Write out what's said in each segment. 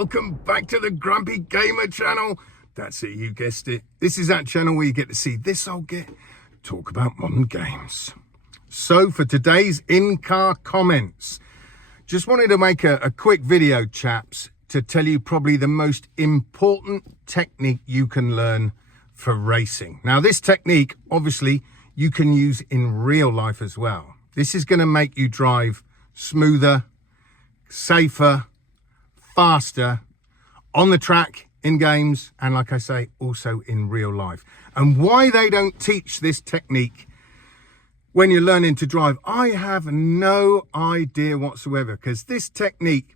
welcome back to the Grumpy Gamer channel. That's it, you guessed it. This is that channel where you get to see this old git talk about modern games. So for today's in-car comments, just wanted to make a quick video, chaps, to tell you probably the most important technique you can learn for racing. Now, this technique, obviously, you can use in real life as well. This is going to make you drive smoother, safer, faster on the track, in games, and like I say, also in real life. And why they don't teach this technique when you're learning to drive, I have no idea whatsoever, because this technique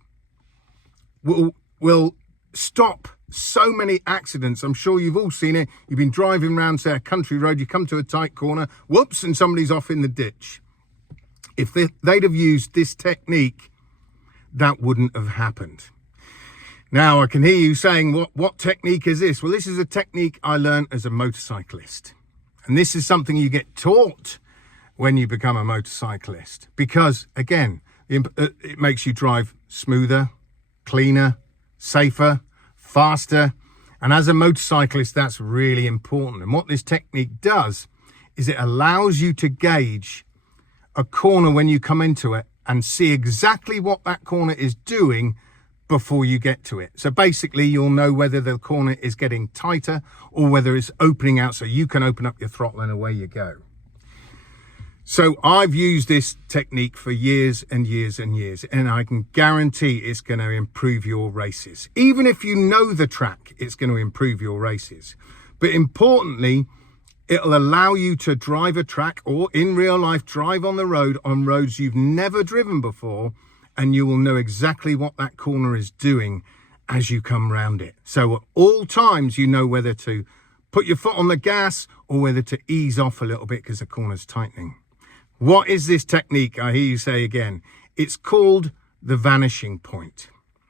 will stop so many accidents. I'm sure you've all seen it. You've been driving around, say, a country road, you come to a tight corner, whoops, and somebody's off in the ditch. If they'd have used this technique, that wouldn't have happened. Now, I can hear you saying, what technique is this? Well, this is a technique I learned as a motorcyclist. And this is something you get taught when you become a motorcyclist. Because, again, it makes you drive smoother, cleaner, safer, faster. And as a motorcyclist, that's really important. And what this technique does is it allows you to gauge a corner when you come into it and see exactly what that corner is doing before you get to it. So basically, you'll know whether the corner is getting tighter or whether it's opening out so you can open up your throttle and away you go. So I've used this technique for years and years and years, and I can guarantee it's going to improve your races. Even if you know the track, it's going to improve your races. But importantly, it'll allow you to drive a track, or in real life, drive on the road on roads you've never driven before, and you will know exactly what that corner is doing as you come round it. So at all times, you know whether to put your foot on the gas or whether to ease off a little bit because the corner's tightening. What is this technique? I hear you say again. It's called the vanishing point.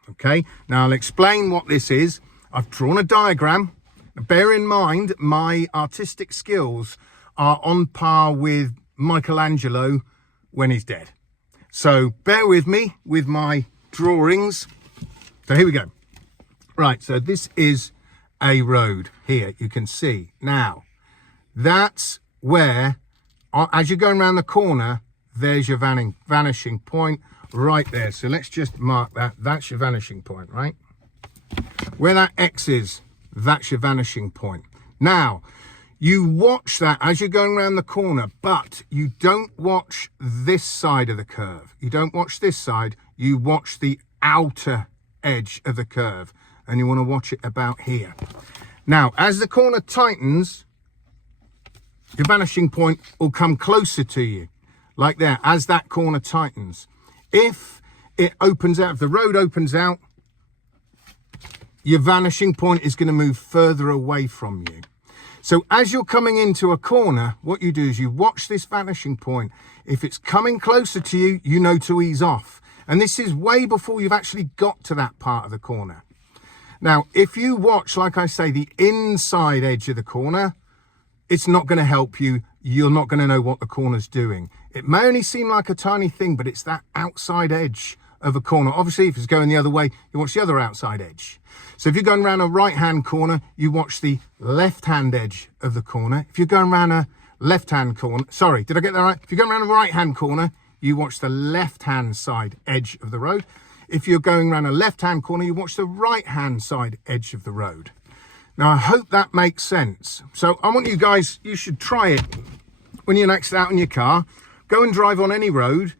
Okay, now I'll explain what this is. I've drawn a diagram. Bear in mind, my artistic skills are on par with Michelangelo when he's dead. So bear with me with my drawings. So here we go. Right, so this is a road here, you can see. Now, that's where, as you're going around the corner, there's your vanishing point right there. So let's just mark that. That's your vanishing point, right? Where that X is, that's your vanishing point. Now, you watch that as you're going around the corner, but you don't watch this side of the curve. You don't watch this side. You watch the outer edge of the curve, and you want to watch it about here. Now, as the corner tightens, your vanishing point will come closer to you, like there, as that corner tightens. If it opens out, if the road opens out, your vanishing point is going to move further away from you. So as you're coming into a corner, what you do is you watch this vanishing point. If it's coming closer to you, you know to ease off. And this is way before you've actually got to that part of the corner. Now, if you watch, like I say, the inside edge of the corner, it's not going to help you. You're not going to know what the corner's doing. It may only seem like a tiny thing, but it's that outside edge of a corner. Obviously, if it's going the other way, you watch the other outside edge. So if you're going around a right-hand corner, you watch the left-hand edge of the corner. If you're going around a left-hand corner, sorry, did I get that right? If you're going around a right-hand corner, you watch the left-hand side edge of the road. If you're going around a left-hand corner, you watch the right-hand side edge of the road. Now, I hope that makes sense. So I want you guys, you should try it when you're next out in your car. Go and drive on any road.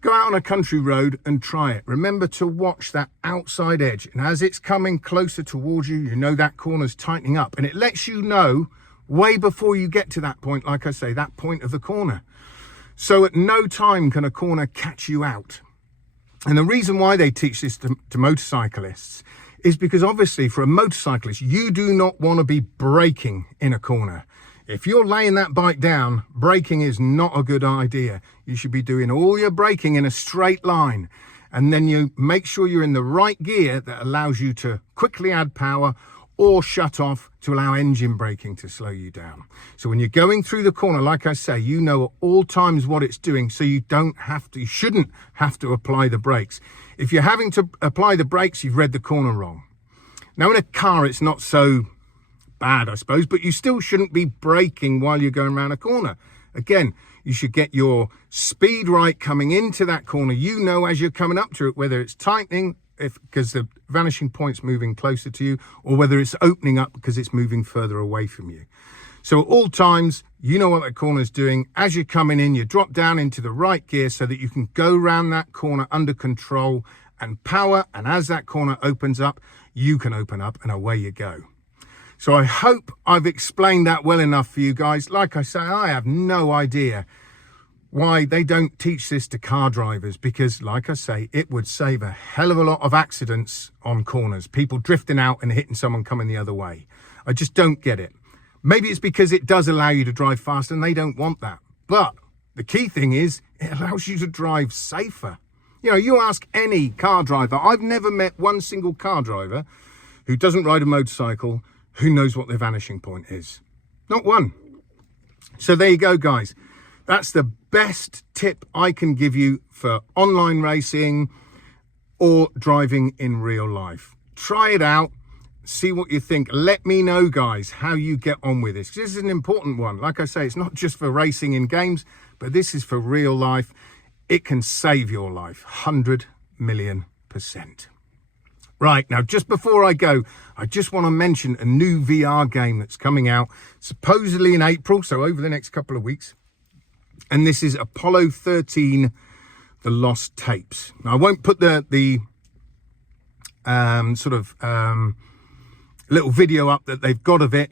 Go out on a country road and try it. Remember to watch that outside edge. And as it's coming closer towards you, you know that corner's tightening up. And it lets you know way before you get to that point, like I say, that point of the corner. So at no time can a corner catch you out. And the reason why they teach this to motorcyclists is because obviously for a motorcyclist, you do not want to be braking in a corner. If you're laying that bike down, braking is not a good idea. You should be doing all your braking in a straight line. And then you make sure you're in the right gear that allows you to quickly add power or shut off to allow engine braking to slow you down. So when you're going through the corner, like I say, you know at all times what it's doing, so you shouldn't have to apply the brakes. If you're having to apply the brakes, you've read the corner wrong. Now in a car, it's not so bad, I suppose, but you still shouldn't be braking while you're going around a corner. Again, you should get your speed right coming into that corner. You know as you're coming up to it, whether it's tightening because the vanishing point's moving closer to you, or whether it's opening up because it's moving further away from you. So at all times, you know what that corner is doing. As you're coming in, you drop down into the right gear so that you can go around that corner under control and power. And as that corner opens up, you can open up and away you go. So I hope I've explained that well enough for you guys. Like I say, I have no idea why they don't teach this to car drivers, because like I say, it would save a hell of a lot of accidents on corners, people drifting out and hitting someone coming the other way. I just don't get it. Maybe it's because it does allow you to drive faster and they don't want that. But the key thing is it allows you to drive safer. You know, you ask any car driver, I've never met one single car driver who doesn't ride a motorcycle who knows what their vanishing point is. Not one. So there you go, guys. That's the best tip I can give you for online racing or driving in real life. Try it out, see what you think. Let me know, guys, how you get on with this. This is an important one. Like I say, it's not just for racing in games, but this is for real life. It can save your life, 100 million %. Right, now just before I go, I just want to mention a new VR game that's coming out supposedly in April, so over the next couple of weeks. And this is Apollo 13, The Lost Tapes. Now, I won't put the little video up that they've got of it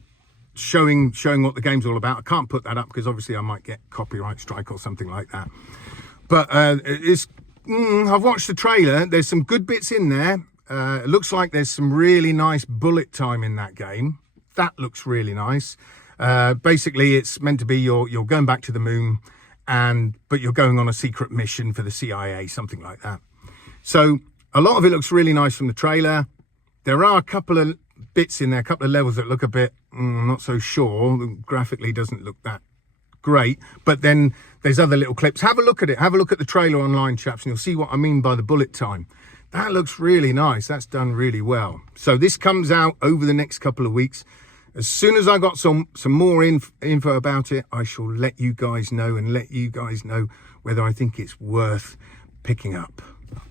showing what the game's all about. I can't put that up because obviously I might get copyright strike or something like that. But I've watched the trailer. There's some good bits in there. It looks like there's some really nice bullet time in that game. That looks really nice. Basically, it's meant to be you're going back to the moon, but you're going on a secret mission for the CIA, something like that. So a lot of it looks really nice from the trailer. There are a couple of bits in there, a couple of levels that look a bit not so sure. Graphically doesn't look that great, but then there's other little clips. Have a look at it. Have a look at the trailer online, chaps, and you'll see what I mean by the bullet time. That looks really nice. That's done really well. So this comes out over the next couple of weeks. As soon as I got some more info about it, I shall let you guys know and let you guys know whether I think it's worth picking up.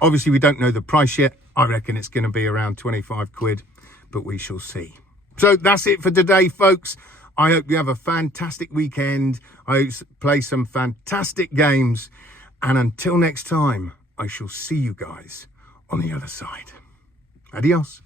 Obviously, we don't know the price yet. I reckon it's going to be around 25 quid, but we shall see. So that's it for today, folks. I hope you have a fantastic weekend. I hope you play some fantastic games. And until next time, I shall see you guys on the other side. Adios.